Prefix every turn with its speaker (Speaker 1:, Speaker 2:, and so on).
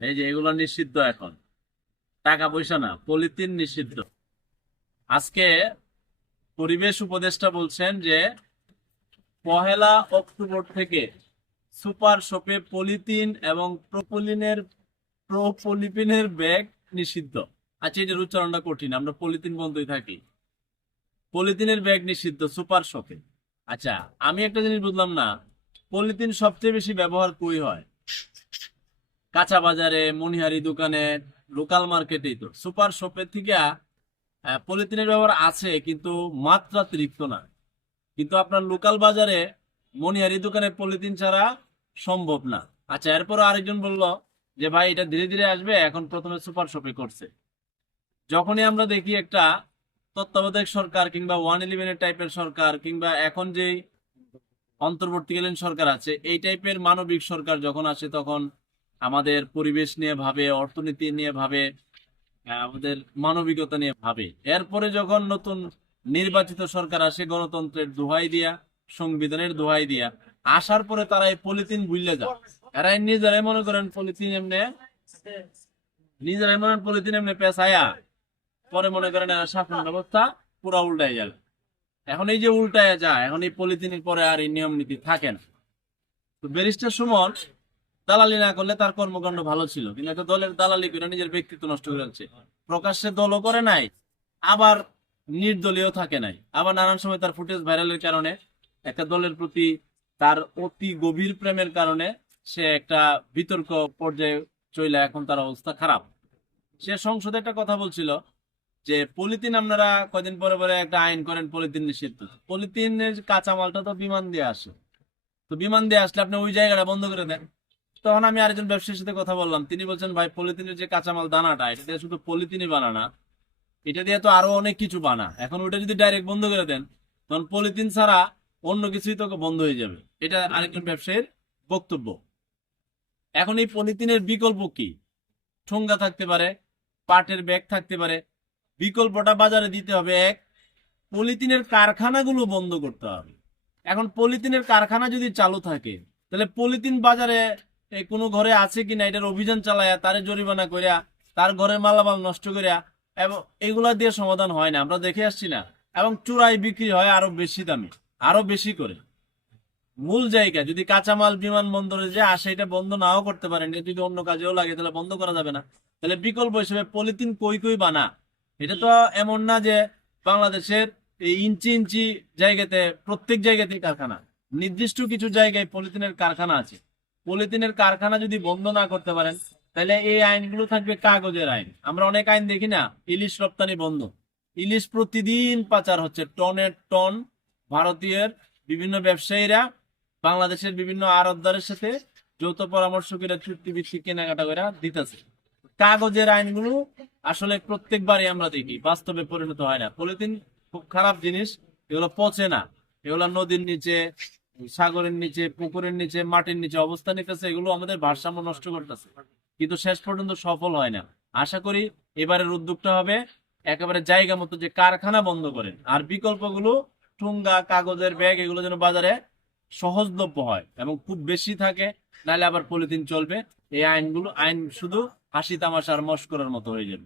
Speaker 1: এই যে এগুলো নিষিদ্ধ এখন। টাকা পয়সা না, পলিথিন নিষিদ্ধ। আজকে পরিবেশ উপদেষ্টা বলছেন যে, পহেলা অক্টোবর থেকে সুপার শপে পলিথিন এবং প্রোপলিনের, প্রোপলিপিনের ব্যাগ নিষিদ্ধ। আচ্ছা এটার উচ্চারণটা কঠিন, আমরা পলিথিন বন্ধই থাকি। পলিথিনের ব্যাগ নিষিদ্ধ সুপার শপে আচ্ছা আমি একটা জিনিস বুঝলাম না, পলিথিন সবচেয়ে বেশি ব্যবহার কই হয়? কাঁচা বাজারে মনিহারি দোকানে লোকাল মার্কেটেই তো। সুপার শপের থেকে পলিথিনের ব্যবহার আছে, কিন্তু মাত্রাতিরিক্ত না। কিন্তু আপনার লোকাল বাজারে মনিহারি দোকানে পলিথিন ছাড়া সম্ভব না। আচ্ছা এরপর আরেকজন বলল যে, ভাই, এটা ধীরে ধীরে আসবে, এখন প্রথমে সুপার শপে করছে। যখনই আমরা দেখি একটা তত্ত্বাবধায়ক সরকার কিংবা ওয়ান ইলেভেনের টাইপের সরকার কিংবা এখন যে অন্তর্বর্তীকালীন সরকার আছে, এই টাইপের মানবিক সরকার যখন আসে, তখন আমাদের পরিবেশ নিয়ে ভাবে, অর্থনীতি নিয়ে ভাবে আমাদের মানবিকতা নিয়ে ভাবে। এরপরে যখন নতুন নির্বাচিত সরকার আসে, গণতন্ত্রের দোহাই দিয়া, সংবিধানের দোহাই দিয়া, আসার পরে তারা এই পলিথিন ভুললে যায়। এরা নিজেরাই মনে করেন পলিথিন এমনি, নিজেরাই মনে করেন পলিথিন এমনি পেশায়া পরে মনে করেন এরা শাসন ব্যবস্থা পুরা উল্টায় গেল। এখন এই যে উল্টায় যায়, এখন এই পলিথিনের পরে আর এই নিয়ম নীতি থাকে না। তো ব্যারিস্টার সুমন দালালি না করলে তার কর্মকাণ্ড ভালো ছিল। কিন্তু একটা দলের দালালি করে নিজের ব্যক্তিত্ব নষ্ট করে যাচ্ছে প্রকাশ্যে দলও করে নাই, আবার নির্দলীয় থাকে নাই। আবার নানান সময় তার ফুটেজ ভাইরালের কারণে একটা দলের প্রতি তার অতি গভীর প্রেমের কারণে সে একটা বিতর্ক পর্যায়ে চলে এখন তার অবস্থা খারাপ। সে সংসদে একটা কথা বলছিল যে, পলিথিন আপনারা কদিন পরে পরে একটা আইন করেন, পলিথিন নিষিদ্ধ। পলিথিনের কাঁচামালটা তো বিমান দিয়ে আসে। তো বিমান দিয়ে আসলে আপনি ওই জায়গাটা বন্ধ করে দেন। তখন আমি আরেকজন ব্যবসায়ীর সাথে কথা বললাম। তিনি বলছেন, ভাই, পলিথিনের যে কাঁচামাল দানাটা, এটা দিয়ে শুধু পলিথিনই বানানা এটা দিয়ে তো আরও অনেক কিছু বানা। এখন ওটা যদি ডাইরেক্ট বন্ধ করে দেন, তখন পলিথিন ছাড়া অন্য কিছুই তো বন্ধ হয়ে যাবে। এটা আরেকজন ব্যবসায়ীর বক্তব্য। এখন এই পলিথিনের বিকল্প কি? ঠোঙ্গা থাকতে পারে, পাটের ব্যাগ থাকতে পারে। বিকল্পটা বাজারে দিতে হবে এক, পলিথিনের কারখানাগুলো বন্ধ করতে হবে। এখন পলিথিনের কারখানা যদি চালু থাকে, তাহলে পলিথিন বাজারে এ, কোনো ঘরে আছে কিনা এটার অভিযান চালায়া তারে জরিমানা করিয়া তার ঘরের মালামাল নষ্ট করিয়া এবং এগুলা দিয়ে সমাধান হয় না আমরা দেখে আসছি না। এবং চূড়াই বিক্রি হয় আরও বেশি দামে আরও বেশি করে। মূল জায়গা যদি কাঁচামাল বিমানবন্দরে যে আসে এটা বন্ধ নাও করতে পারেন যদি অন্য কাজেও লাগে তাহলে বন্ধ করা যাবে না। তাহলে বিকল্প হিসেবে পলিথিন কই কই বানা এটা তো এমন না যে বাংলাদেশের এই ইঞ্চি ইঞ্চি জায়গাতে প্রত্যেক জায়গাতেই কারখানা। নির্দিষ্ট কিছু জায়গায় পলিথিনের কারখানা আছে। পলিথিনের কারখানা যদি বন্ধ না করতে পারেন, তাহলে এই আইনগুলো থাকবে কাগজের আইন। আমরা অনেক আইন দেখি না, ইলিশ রপ্তানি বন্ধ। ইলিশ প্রতিদিন পাচার হচ্ছে টনের টন। ভারতীয় বিভিন্ন ব্যবসায়ীরা বাংলাদেশের বিভিন্ন আড়তদারের সাথে যৌথ পরামর্শ করে চুক্তি ভিত্তিক কেনাকাটা করে দিতেছে। কাগজের আইনগুলো আসলে প্রত্যেকবারই আমরা দেখি, বাস্তবে পরিণত হয় না। পলিথিন খুব খারাপ জিনিস, এগুলো পচে না। এগুলো নদীর নিচে সাগরের নিচে, পুকুরের নিচে, মাটির নিচে অবস্থান নিতেছে, এগুলো আমাদের ভারসাম্য নষ্ট করতেছে। কিন্তু শেষ পর্যন্ত সফল হয় না। আশা করি এবারের উদ্যোগটা হবে একেবারে জায়গা মতো যে কারখানা বন্ধ করেন আর বিকল্পগুলো ঠুঙ্গা, কাগজের ব্যাগ, এগুলো যেন বাজারে সহজলভ্য হয় এবং খুব বেশি থাকে, নাহলে আবার পলিথিন চলবে। এই আইনগুলো, আইন শুধু হাসি তামাশার মস্করার মতো হয়ে যাবে।